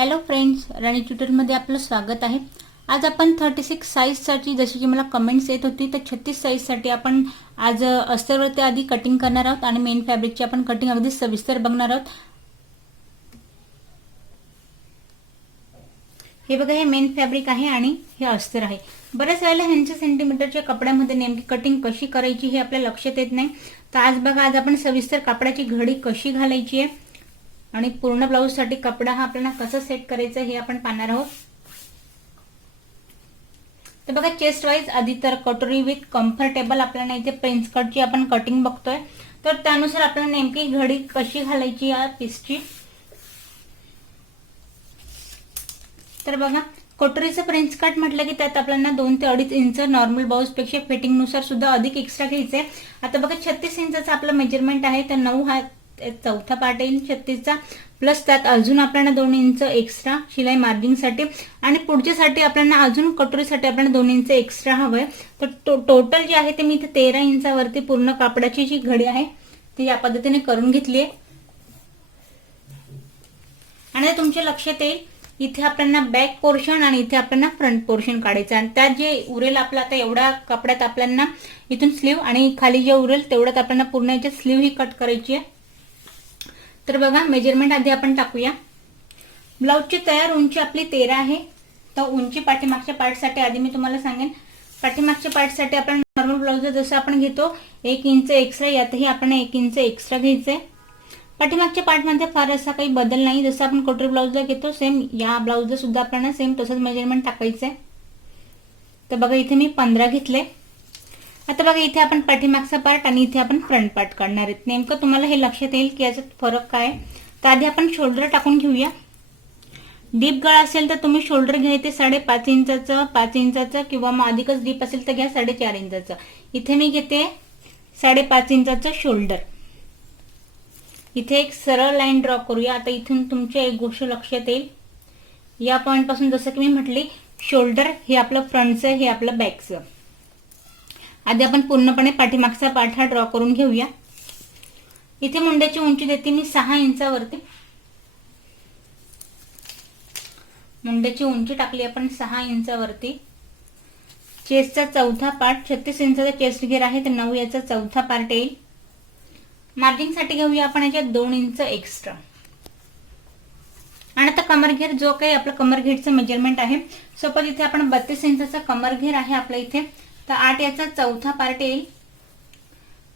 Hello friends, राणी ट्युटोरियलमध्ये आपलं स्वागत आहे। आज आपण 36 साईजसाठी, जशी की मला कमेंट्स येत होती, तर 36 साईजसाठी आपण आज अस्तरवरती आधी कटिंग करणार आहोत आणि मेन फॅब्रिकची आपण कटिंग अगदी सविस्तर बघणार आहोत। हे बघा, हे मेन फॅब्रिक आहे आणि हे अस्तर आहे। बरेच वेळेला ह्यांच्या सेंटीमीटरच्या कपड्यामध्ये नेमकी कटिंग कशी करायची हे आपल्या लक्षात येत नाही। तर आज बघा, आज आपण सविस्तर कपड्याची घडी कशी घालायची आहे आणि पूर्ण ब्लाउज साठी कपडा हा आपल्याला कसा सेट करायचा हे आपण पाहणार आहोत। तर बघा, चेस्ट वाइज आधी तर कटोरी विथ कम्फर्टेबल आपल्याला इथे प्रिन्स कटची आपण कटिंग बघतोय, तर त्यानुसार आपल्याला नेमकी घडी कशी घालायची या पीसची। तर बघा, कटोरीचं प्रिन्स कट म्हटलं की त्यात आपल्याला 2 ते 2.5 इंच नॉर्मल ब्लाउज पेक्षा फिटिंग नुसार सुद्धा अधिक एक्स्ट्रा घ्यायचंय। आता बघा, 36 इंचाचं आपलं मेजरमेंट आहे, तर 9 हा चौथा पार्ट येईल 36चा, प्लस त्यात अजून आपल्याला 2 इंच एक्स्ट्रा शिलाई मार्जिंगसाठी आणि पुढच्यासाठी आपल्याला अजून कटोरीसाठी आपल्याला 2 इंच एक्स्ट्रा हवंय। तर टोटल जे आहे ते मी इथे 13 इंचावरती पूर्ण कापडाची जी घडी आहे ती या पद्धतीने करून घेतली आहे। आणि तुमच्या लक्षात येईल, इथे आपल्याला बॅक पोर्शन आणि इथे आपल्याला फ्रंट पोर्शन काढायचं आणि त्यात जे उरेल आपला आता एवढ्या कपड्यात आपल्याला इथून स्लीव आणि खाली जे उरेल तेवढ्यात आपल्याला पूर्ण याची स्लीव ही कट करायची आहे। तर बघा, मेजरमेंट आधी आपण टाकूया। ब्लाउजची तयार उंची आपली 13 आहे। तर उंची पाठीमागच्या पार्टसाठी आधी मी तुम्हाला सांगेन, पाठीमागच्या पार्टसाठी आपण नॉर्मल ब्लाउज जसं आपण घेतो 1 इंच एक्स्ट्रा, यातही आपण 1 इंच एक्स्ट्रा घ्यायचंय। पाठीमागच्या पार्टमध्ये फार असा काही बदल नाही, जसं आपण कटोरी ब्लाउजला घेतो सेम या ब्लाउजला सुद्धा आपल्याला सेम तसंच मेजरमेंट टाकायचंय। तर बघा, इथे मी 15 घेतले। आता बघा, इथे आपण पाठीमागचा पार्ट आणि इथे आपण फ्रंट पार्ट काढणार आहेत। नेमकं तुम्हाला हे लक्षात येईल की याच्यात फरक काय। तर आधी आपण शोल्डर टाकून घेऊया। डीप गळा असेल तर तुम्ही शोल्डर घ्यायचे 5.5 इंचाचं, 5 इंचाचं, किंवा मग अधिकच डीप असेल तर घ्या 4.5 इंचाचं। इथे मी घेते 5.5 इंचाचं शोल्डर। इथे एक सरळ लाईन ड्रॉ करूया। आता इथून तुमच्या एक गोष्ट लक्षात येईल, या पॉइंट पासून जसं की मी म्हटली, शोल्डर हे आपलं फ्रंटचं, हे आपलं बॅकचं। आधी आपण पूर्णपणे पाठीमागचा पार्ट हा ड्रॉ करून घेऊया। इथे मुंड्याची उंची देते मी 6 इंचावरती। मुंड्याची उंची टाकली आपण 6 इंचावरती। चेस्टचा चौथा पार्ट, 36 इंचाचा चेस्ट घेर आहे, तर 9 याचा चौथा पार्ट येईल। मार्जिंग साठी घेऊया आपण याच्यात 2 इंच एक्स्ट्रा। आणि आता कमर घेर, जो काही आपलं कमर घेरचं मेजरमेंट आहे, सपोज इथे आपण 32 इंचाचा कमर घेर आहे आपल्या इथे, तर 8 याचा चौथा पार्ट येईल।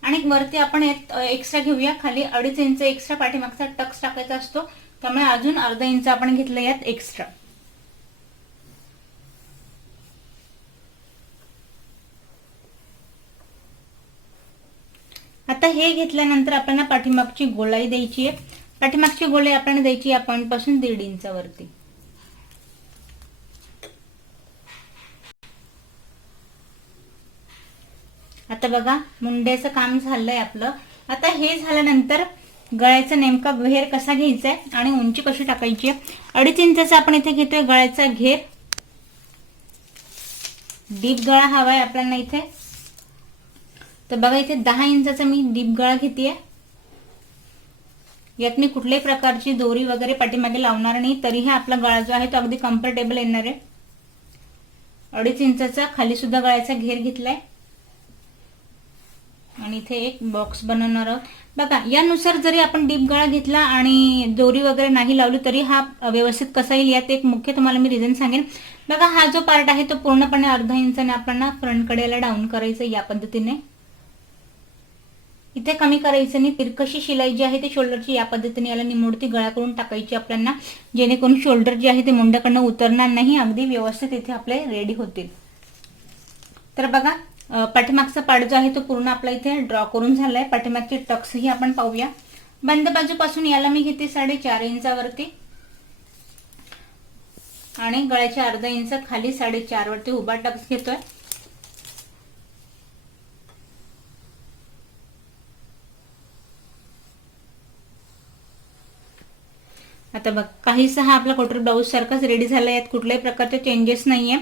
आणि वरती आपण एक्स्ट्रा घेऊया, खाली 2.5 इंच एक्स्ट्रा पाठीमागचा टक्स टाकायचा असतो, त्यामुळे अजून अर्धा इंच आपण घेतलं यात एक्स्ट्रा। आता हे घेतल्यानंतर आपल्याला पाठीमागची गोलाई द्यायची आहे। पाठीमागची गोलाई आपल्याला द्यायची या पॉइंट पासून 1.5 इंचावरती। आता बघा, मुंड्याचं काम झालंय आपलं। आता हे झाल्यानंतर गळ्याचा नेमका घेर कसा घ्यायचा आहे आणि उंची कशी टाकायची आहे। 2.5 इंचाचा आपण इथे घेतोय गळ्याचा घेर। डीप गळा हवाय आपल्याला इथे, तर बघा इथे 10 इंचाचा मी डीप गळा घेतेय। यात मी कुठल्याही प्रकारची दोरी वगैरे पाठीमागे लावणार नाही, तरीही आपला गळा जो आहे तो अगदी कम्फर्टेबल येणार आहे। 2.5 इंचाचा खाली सुद्धा गळ्याचा घेर घेतलाय आणि इथे एक बॉक्स बनवणार आहोत। बघा, यानुसार जरी आपण डीप गळा घेतला आणि दोरी वगैरे नाही लावली तरी हा व्यवस्थित कसा येईल, यात एक मुख्य तुम्हाला मी रिझन सांगेन। बघा, हा जो पार्ट आहे तो पूर्णपणे अर्धा इंचाने आपल्याला फ्रंट कडेला डाऊन करायचं या पद्धतीने। इथे कमी करायचं नाही। तिरकशी शिलाई जी आहे ती शोल्डरची या पद्धतीने याला निमुळती गळा करून टाकायची आपल्याला, जेणेकरून शोल्डर जे आहे ते मुंड्याकडनं उतरणार नाही, अगदी व्यवस्थित इथे आपले रेडी होतील। तर बघा, पाठीमागचा पार्ट जो आहे तो पूर्ण आपला इथे ड्रॉ करून झालाय। पाठीमागची टक्स ही आपण पाहूया। बंद बाजूपासून याला मी घेते 4.5 इंचावरती आणि गळ्याच्या अर्धा इंच खाली 4.5 वरती उभा टक्स घेतोय। आता बघ, काहीसा हा आपला कटोरी ब्लाउज सारखाच रेडी झाला, यात कुठल्याही प्रकारचे चेंजेस नाहीये।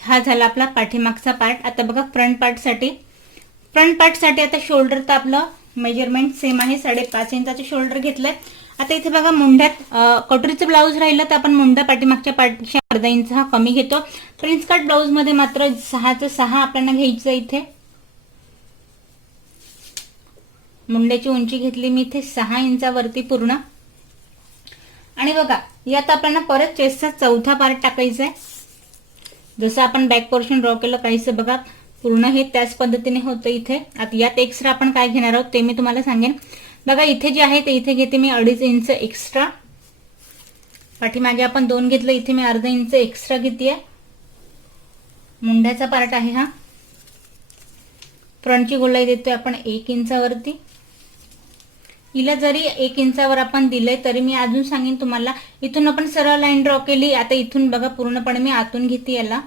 हा झाला आपला पाठीमागचा पार्ट। आता बघा, फ्रंट पार्ट साठी आता शोल्डर तर आपलं मेजरमेंट सेम आहे, 5.5 इंचाचे शोल्डर घेतलंय आता इथे बघा मुंड्यात कटोरीचं ब्लाऊज राहिलं तर आपण मुंडा पाठीमागच्या पाठीशी अर्धा इंच हा कमी घेतो. प्रिन्स कट ब्लाऊज मध्ये मात्र 6 आपल्याला घ्यायचं. इथे मुंड्याची उंची घेतली मी इथे 6 इंचावरती पूर्ण. आणि बघा यात आपल्याला परत चेस्टचा चौथा पार्ट टाकायचा आहे. जसं आपण बॅक पोर्शन ड्रॉ केलं काहीसं बघा पूर्ण हे त्याच पद्धतीने होतं इथे. आता यात एक्स्ट्रा आपण काय घेणार आहोत ते मी तुम्हाला सांगेन. बघा इथे जे आहे ते इथे घेते मी 2.5 इंच एक्स्ट्रा. पाठीमागे आपण 2 घेतलं, इथे मी अर्धा इंच एक्स्ट्रा घेते. मुंड्याचा पार्ट आहे हा. फ्रंटची गोलाई देतोय आपण 1 इंचावरती. हिला जरी 1 इंचावर आपण दिलंय तरी मी अजून सांगेन तुम्हाला. इथून आपण सरळ लाईन ड्रॉ केली. आता इथून बघा पूर्णपणे मी आतून घेते याला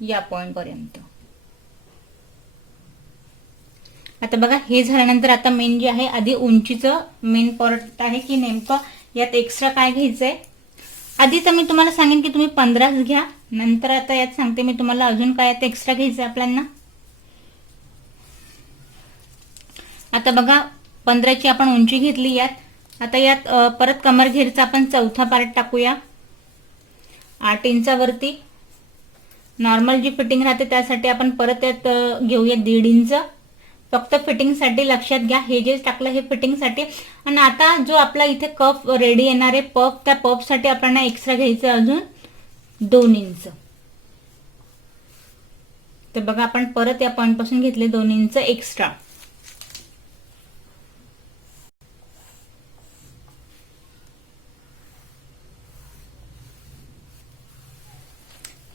या पॉइंट पर्यंत. आता बघा हे झाल्यानंतर आता मेन जे आहे आधी उंचीचं मेन पार्ट आहे की नेमकं यात एक्स्ट्रा काय घ्यायचंय. आधी तर मी तुम्हाला सांगेन की तुम्ही 15 घ्या. नंतर आता यात सांगते मी तुम्हाला अजून काय यात एक्स्ट्रा घ्यायचंय आपल्याला. आता बघा 15ची आपण उंची घेतली यात. आता यात परत कमर घेरचा आपण चौथा पार्ट टाकूया 8 इंचावरती. नॉर्मल जी फिटिंग राहते त्यासाठी आपण परत यात घेऊया 1.5 इंच. फक्त फिटिंगसाठी लक्षात घ्या हे जे टाकलं हे फिटिंगसाठी. आणि आता जो आपला इथे कप रेडी येणार आहे पफ, त्या पफसाठी आपल्याला एक्स्ट्रा घ्यायचं अजून 2 इंच. तर बघा आपण परत या पॉइंट पासून घेतले 2 इंच एक्स्ट्रा.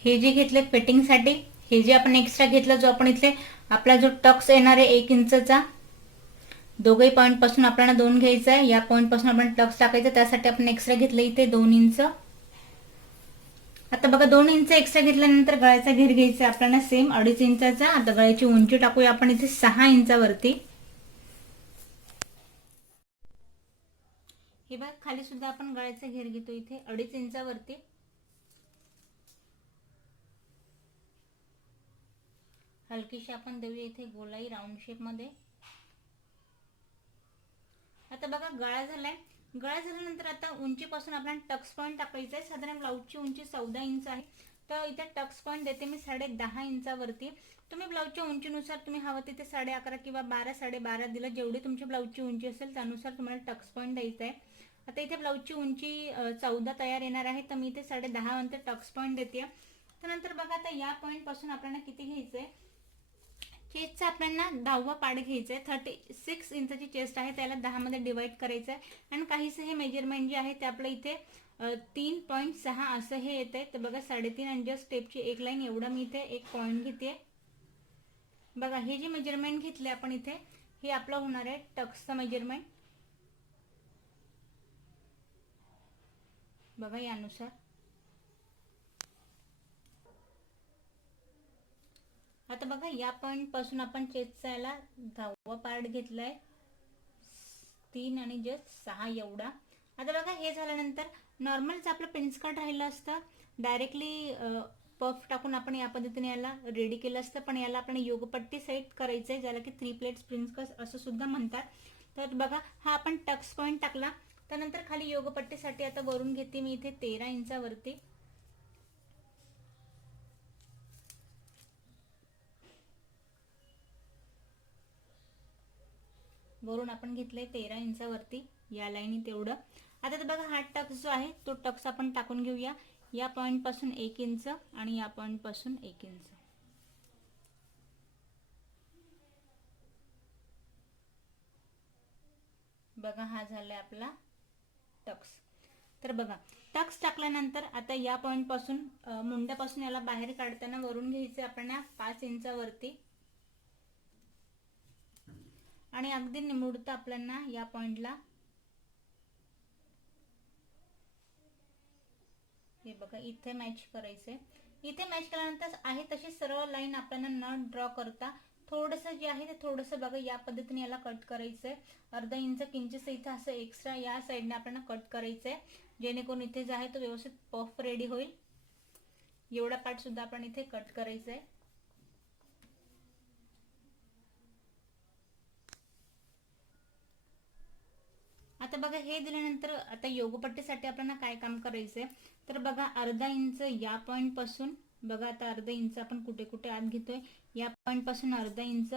हे जे घेतले फिटिंगसाठी, हे जे आपण एक्स्ट्रा घेतलं जो आपण इथे आपला जो टक्स येणार आहे 1 इंचचा, दोघही पॉइंट पासून आपल्याला 2 घ्यायचा आहे. या पॉइंट पासून आपण टक्स टाकायचं त्यासाठी आपण एक्स्ट्रा घेतलं इथे 2 इंच. आता बघा 2 इंच एक्स्ट्रा घेतल्यानंतर गळ्याचा घेर घ्यायचा आपल्याला सेम 2.5 इंचाचा. आता गळ्याची उंची टाकूया आपण इथे 6 इंचावरती. हे बघा खाली सुद्धा आपण गळ्याचा घेर घेतो इथे 2.5 इंचावरती. हलकीशी आपण देऊया इथे गोलाई राऊंड शेप मध्ये. आता बघा गळा झालाय. गळा झाल्यानंतर आता उंचीपासून आपल्याला टक्स पॉइंट टाकायचा आहे. साधारण ब्लाऊजची उंची 14 इंच आहे तर इथे टक्स पॉइंट देते मी 10.5 इंचावरती. तुम्ही ब्लाऊजच्या उंचीनुसार तुम्ही हवं तिथे 11.5 किंवा 12 12.5 दिलं. जेवढी तुमची ब्लाऊजची उंची असेल त्यानुसार तुम्हाला टक्स पॉइंट द्यायचा आहे. आता इथे ब्लाऊजची उंची 14 तयार येणार आहे तर मी इथे 10.5 नंतर टक्स पॉइंट देते. त्यानंतर बघा आता या पॉइंट पासून आपल्याला किती घ्यायचंय. चेस्टचा आपल्याला 10वा पार्ट घ्यायचा आहे. 36 इंचाची चेस्ट आहे त्याला 10 मध्ये डिवाइड करायचं आहे. आणि काहीसं हे मेजरमेंट जे आहे ते आपलं इथे 3.6 असं हे येत आहे. तर बघा 3.5 आणि जस्ट स्टेपची एक लाईन एवढा मी इथे एक पॉइंट घेते. बघा हे जे मेजरमेंट घेतले आपण इथे हे आपलं होणार आहे टक्सचं मेजरमेंट. बघा यानुसार. आता बघा या पॉइंट पासून आपण चेस्टचा याला 10वा पार्ट घेतलाय 3 आणि जस्ट 6 एवढा. आता बघा हे झाल्यानंतर नॉर्मलच आपलं प्रिन्स कट राहिलं असतं. डायरेक्टली पफ टाकून आपण या पद्धतीने याला रेडी केलं असतं. पण याला आपण योगपट्टी सेट करायचंय ज्याला की 3 प्लेट्स प्रिन्स कट असं सुद्धा म्हणतात. तर बघा हा आपण टक्स पॉइंट टाकला. त्यानंतर खाली योगपट्टीसाठी आता वरून घेते मी इथे 13 इंचावरती. वरून आपण घेतलंय 13 इंचावरती या लाईनी तेवढं. आता तर बघा हा टक्स जो आहे तो टक्स आपण टाकून घेऊया. या पॉइंट पासून 1 इंच आणि या पॉइंट पासून 1 इंच. बघा हा झालाय आपला टक्स. तर बघा टक्स टाकल्यानंतर आता या पॉइंट पासून मुंड्यापासून याला बाहेर काढताना वरून घ्यायचे आपण 5 इंचावरती. आणि अगदी निमुडता आपल्याला या पॉइंटला हे बघा इथे मॅच करायचंय. इथे मॅच केल्यानंतर आहे तशी सरळ लाईन आपल्याला न ड्रॉ करता थोडंसं जे आहे ते थोडंसं बघा या पद्धतीने याला कट करायचंय. अर्धा इंच किंचित इथं असं एक्स्ट्रा या साईडने आपल्याला कट करायचंय जेणेकरून इथे जे आहे तो व्यवस्थित पफ रेडी होईल. एवढा पार्ट सुद्धा आपण इथे कट करायचंय. आता बघा हे दिल्यानंतर आता योगपट्टीसाठी आपल्याला काय काम करायचंय, तर बघा अर्धा इंच या पॉइंट पासून, बघा आता अर्धा इंच आपण कुठे कुठे आत घेतोय, या पॉइंट पासून अर्धा इंच,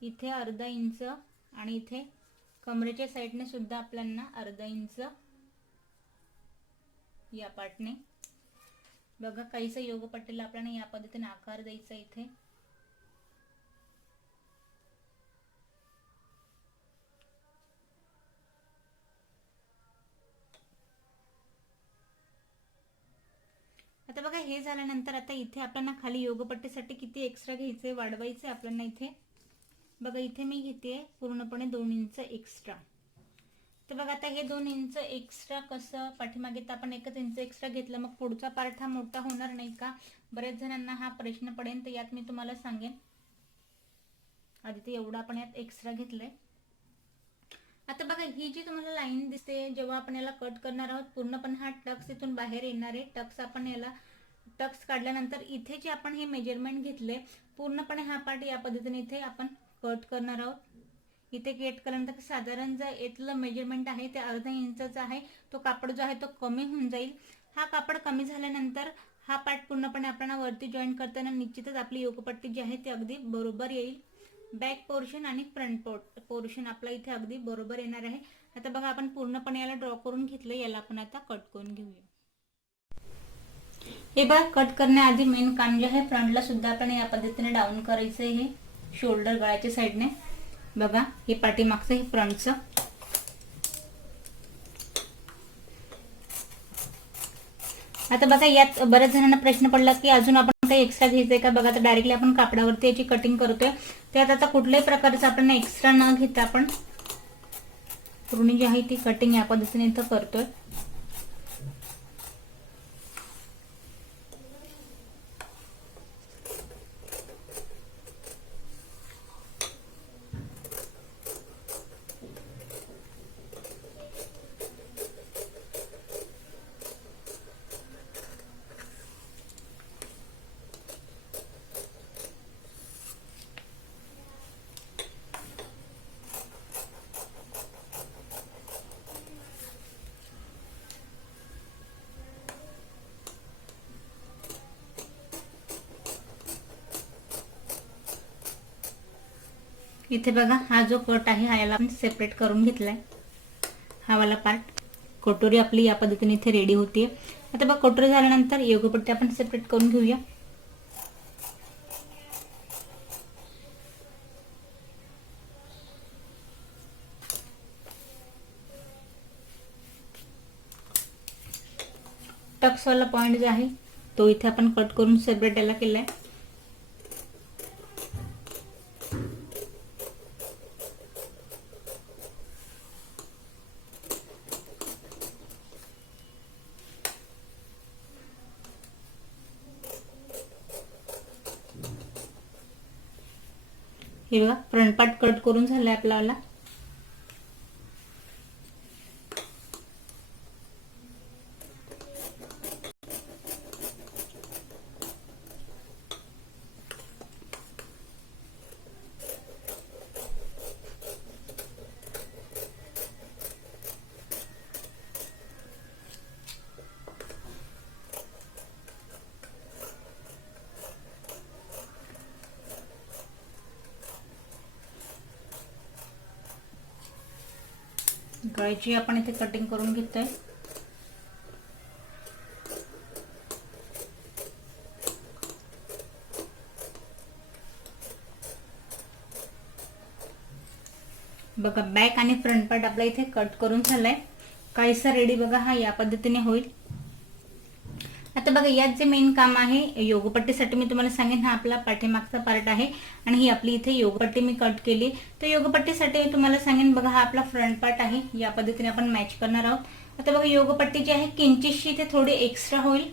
इथे अर्धा इंच आणि इथे कमरेच्या साईडने सुद्धा आपल्याला अर्धा इंच या पार्टने, बघा काहीसा योगपट्टीला आपल्याला या पद्धतीने आकार द्यायचा इथे. आता बघा हे झाल्यानंतर आता इथे आपल्याला खाली योगपट्टीसाठी किती एक्स्ट्रा घ्यायचंय, वाढवायचंय आपल्याला इथे. बघा इथे मी घेते पूर्णपणे 2 इंच एक्स्ट्रा. तर बघा आता हे 2 इंच एक्स्ट्रा कसं, पाठीमागे तर आपण 1 इंच एक्स्ट्रा घेतलं, मग पुढचा पार्ट हा मोठा होणार नाही का? बरेच जणांना हा प्रश्न पडेल, तर यात मी तुम्हाला सांगेन. आधी ते एवढं आपण यात एक्स्ट्रा घेतलंय. आता बघा ही जी तुम्हाला लाईन दिसते, जेव्हा आपण याला कट करणार आहोत पूर्णपणे हा टक्स इथून बाहेर येणार आहे. टक्स आपण याला टक्स काढल्यानंतर इथे जे आपण हे मेजरमेंट घेतले पूर्णपणे हा पार्ट या पद्धतीने इथे आपण कट करणार आहोत. इथे कट केल्यानंतर साधारण जे इथलं मेजरमेंट आहे ते अर्धा इंचचा आहे. तो कापड जो आहे तो कमी होऊन जाईल. हा कापड कमी झाल्यानंतर हा पार्ट पूर्णपणे आपल्याला वरती जॉईन करताना निश्चितच आपली योगपट्टी जी आहे ती अगदी बरोबर येईल. बॅक पोर्शन आणि फ्रंट पोर्शन आपला इथे अगदी बरोबर येणार आहे. आता बघा आपण पूर्णपणे याला ड्रॉ करून घेतलं, याला आपण आता कट करून घेऊया. हे बघा कट करण्याआधी मेन काम जे आहे फ्रंटला सुद्धा आपण या पद्धतीने डाऊन करायचं आहे. हे शोल्डर गळ्याच्या साईडने, बघा हे पाठीमागचं, हे फ्रंटचं. आता बघा यात बऱ्याच जणांना प्रश्न पडला की अजून आपण काही एक्स्ट्रा घ्यायचंय का. बघा आता डायरेक्टली आपण कापडावरती याची कटिंग करतोय, त्यात आता कुठल्याही प्रकारचं आपण एक्स्ट्रा न घेता आपण पूर्ण जी आहे ती कटिंग या पद्धतीने इथं करतोय. इथे बघा हा जो कट आहे हा याला आपण सेपरेट करून घेतलाय. हा वाला पार्ट, कटोरी आपली या पद्धतीने इथे रेडी होतीये. आता बघा कटोरी झाल्यानंतर योगपट्टी आपण सेपरेट करून घेऊया. टक्स वाला पॉइंट जो आहे तो इथे आपण कट करून सेपरेट याला केलाय. हे बघा फ्रंट पार्ट कट करून झालाय आपल्याला. गळ्याची आपण इथे कटिंग करून घेतोय. बघा बॅक आणि फ्रंट पार्ट आपला इथे कट करून झालाय. काहीसा रेडी बघा हा या पद्धतीने होईल. आता बघा यात जे मेन काम आहे योगपट्टीसाठी मी तुम्हाला सांगेन, हा आपला पाठीमागचा पार्ट आहे आणि ही आपली इथे योगपट्टी मी कट केली. तर योगपट्टीसाठी मी तुम्हाला सांगेन, बघा हा आपला फ्रंट पार्ट आहे, या पद्धतीने आपण मॅच करणार आहोत. आता बघा योगपट्टी जी आहे किंचितशी इथे थोडी एक्स्ट्रा होईल,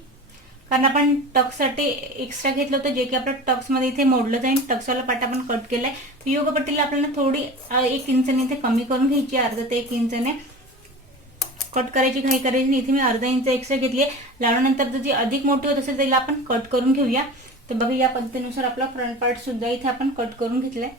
कारण आपण टक्ससाठी एक्स्ट्रा घेतलं होतं जे की आपल्या टक्समध्ये इथे मोडलं जाईल. टक्सवाला पार्ट आपण कट केलाय. योगपट्टीला आपल्याला थोडी 1 इंचने इथे कमी करून घ्यायची, अर्धा ते 1 इंचने कट करायची घाई करायची नाही. इथे मी अर्धा इंच एक्स्ट्रा घेतली. लावल्यानंतर जर जी अधिक मोठी होत असेल त्याला आपण कट करून घेऊया. तर बघा या पद्धतीनुसार आपला फ्रंट पार्ट सुद्धा इथे आपण कट करून घेतलाय.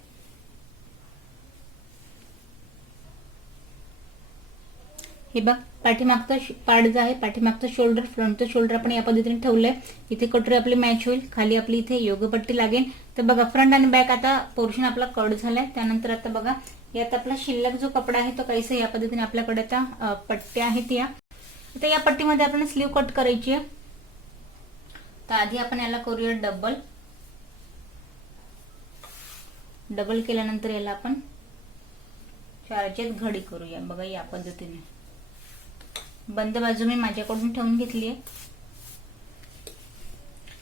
हे बघ, पाठीमागचा पार्ट जो आहे, पाठीमागचं शोल्डर, फ्रंटचं शोल्डर आपण या पद्धतीने ठेवलंय. इथे कटोरी आपली मॅच होईल, खाली आपली इथे योगपट्टी लागेल. तर बघा फ्रंट आणि बॅक आता पोर्शन आपला कट झालाय. त्यानंतर आता बघा यात आपला शिल्लक जो कपडा आहे तो काहीसा या पद्धतीने आपल्याकडे आता पट्ट्या आहेत. आता या पट्टीमध्ये आपण स्लीव कट करायची आहे. तर आधी आपण याला करूया डबल केल्यानंतर याला आपण 4ची घडी करूया. बघा या पद्धतीने बंद बाजू मी माझ्याकडून ठेवून घेतली आहे.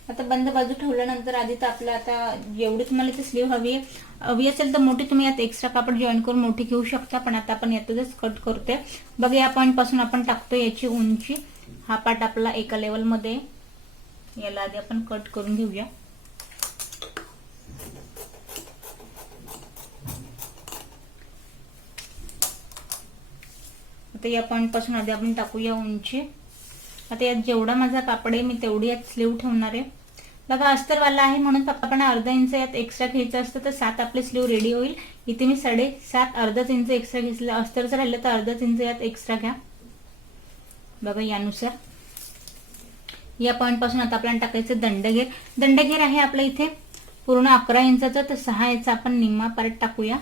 आता बंद बाजू ठेवल्यानंतर आधी तर आपलं आता जेवढी तुम्हाला इथे स्लीव हवी असेल तर मोठी तुम्ही यात एक्स्ट्रा कापड जॉईन करून मोठी घेऊ शकता. पण आता आपण यातच कट करतोय. बघा या पॉइंट पासून आपण टाकतोय याची उंची. हा पार्ट आपला एका लेवल मध्ये, याला आधी आपण कट करून घेऊया. आता या पॉइंट पासून आधी आपण टाकूया उंची. आता यात जेवढा माझा कापड आहे मी तेवढी यात स्लीव ठेवणार आहे. बघा अस्तरवाला आहे म्हणून फक्त आपण अर्धा इंच यात एक्स्ट्रा घ्यायचं असतं, तर 7 आपली स्लीव रेडी होईल. इथे मी 7.5 अर्धाच इंच एक्स्ट्रा घेतलं. अस्तरचं राहिलं तर अर्धाच इंच यात एक्स्ट्रा घ्या. बघा यानुसार. या पॉइंट पासून आता आपल्याला टाकायचं दंडघेर. दंडघेर आहे आपल्या इथे पूर्ण 11 इंचाचा, तर 6 याचा आपण निम्मा पार्ट टाकूया.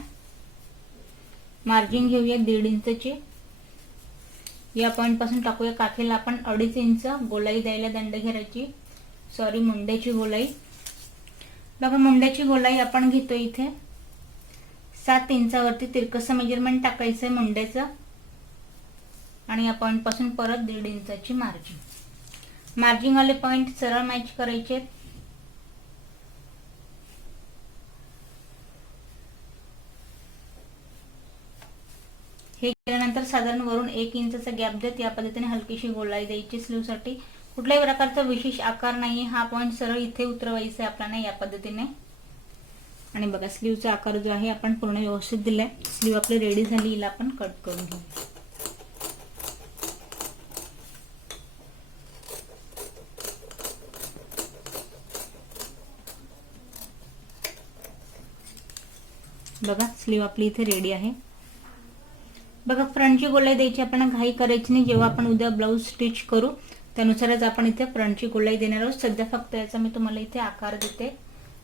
मार्जिन घेऊया 1.5 इंचची. या पॉइंट पासून टाकूया काखेला आपण 2.5 इंच गोलाई द्यायला दंडघेराची, मुंड्याची गोलाई. बघा मुंड्याची गोलाई आपण घेतोय इथे 7 इंचावरती तिरकसं मेजरमेंट टाकायचंय मुंड्याचं. आणि या पॉइंट पासून परत 1.5 इंचाची मार्जिन वाले पॉइंट सरळ मॅच करायचे. हे केल्यानंतर साधारण वरून 1 इंचचा गॅप देत या पद्धतीने हलकीशी गोलाई द्यायची स्लीव साठी. कुठल्याही प्रकारचा विशेष आकार नाही. हा पॉइंट सरळ इथे उतरवायचा आहे आपल्याला या पद्धतीने. आणि बघा स्लीवचा आकार जो आहे आपण पूर्ण व्यवस्थित दिलाय. स्लीव आपली रेडी झाली, हिला आपण कट करून घेऊ. बघा स्लीव आपली इथे रेडी आहे. बघा फ्रंटची गोलाई द्यायची, आपण घाई करायची नाही. जेव्हा आपण उद्या ब्लाऊज स्टिच करू त्यानुसारच आपण इथे फ्रंटची गोलाई देणार आहोत. सध्या फक्त याचा मी तुम्हाला इथे आकार देते.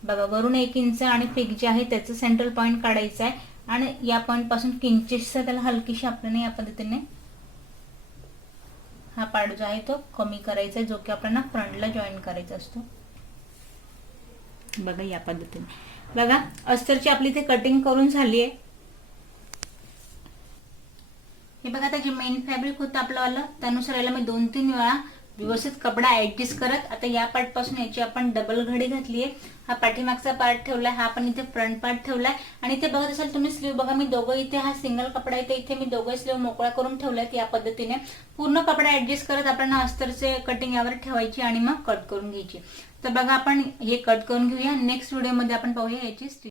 बघा वरून 1 इंच आणि फिक जे आहे त्याचं सेंट्रल पॉइंट काढायचा आहे. आणि या पॉइंट पासून किंचितसा त्याला हलकीशी आपल्याला या पद्धतीने हा पार्ट जो आहे तो कमी करायचा आहे, जो की आपल्याला फ्रंटला जॉईन करायचा असतो. बघा या पद्धतीने. बघा अस्तरची आपली इथे कटिंग करून झाली आहे. हे बघा आता जे मेन फॅब्रिक होतं आपलं त्यानुसार याला मी 2-3 वेळा व्यवस्थित कपडा ऍडजस्ट करत आता या पार्ट पासून याची आपण डबल घडी घातली आहे. हा पाठीमागचा पार्ट ठेवलाय, हा आपण इथे फ्रंट पार्ट ठेवलाय. आणि इथे बघत असाल तुम्ही स्लीव, बघा मी दोघं इथे हा सिंगल कपडा आहे, इथे मी दोघं स्लीव मोकळा करून ठेवलाय. या पद्धतीने पूर्ण कपडा ऍडजस्ट करत आपल्याला अस्तरचे कटिंग यावर ठेवायची आणि मग कट करून घ्यायची. तर बघा आपण हे कट करून घेऊया. नेक्स्ट व्हिडिओ मध्ये आपण पाहूया याची